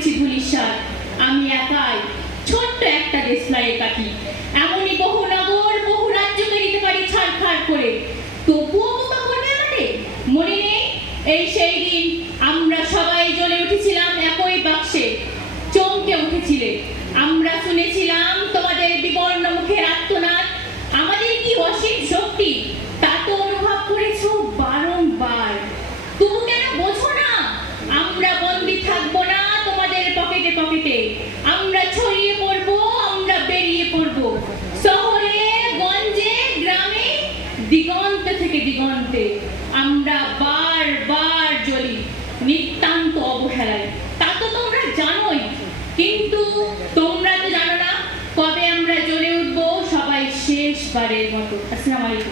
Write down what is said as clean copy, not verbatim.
করেছি ধূলিসাৎ, আমি একাই ছোট্ট একটা দেশলাইয়ের কাঠি। এমনই বহু নগর বহু রাজ্যকে দিতে পারি ছাড়খাড় করে, তবুও বোকা করবে আমাদের? মনে নেই এই সেই দিন আমরা সবাই জ্বলে উঠেছিলাম একই বাক্সে, চমকে উঠেছিলে। আমরা শুনেছিলাম তোমাদের বিবর্ণ মুখের আর্তনাদ। আমাদের কি অসীম শক্তি তা তো অনুভব করেছো বারংবার। তবু কেন বোঝো না? আমরা বন্দী থাকবো না তোমাদের পকেটে পকেটে। আমরা ছড়িয়ে পড়বো, আমরা বেরিয়ে পড়বো শহরে গঞ্জে গ্রামে, দিগন্ত থেকে দিগন্তে। আমরা বারবার জ্বলি নিতান্ত অবহেলায়, তা তো তোমরা জানোই। কিন্তু তোমরা তো জানো না কবে আমরা জ্বলে উঠবো সবাই শেষবারের মতো। আসসালামু আলাইকুম।